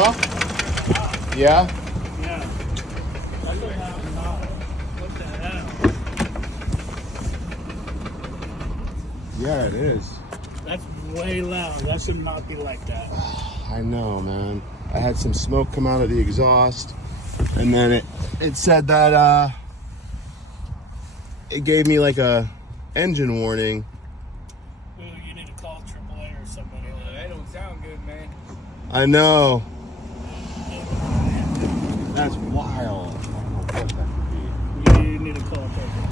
Huh? Yeah? Yeah. That's what happened now. What the hell? Yeah, it is. That's way loud. That should not be like that. I know, man. I had some smoke come out of the exhaust, and then it said that it gave me like a engine warning. Ooh, you need to call AAA or somebody. That don't sound good, man. I know. That's wild. I don't know what that could be. You need to call AAA.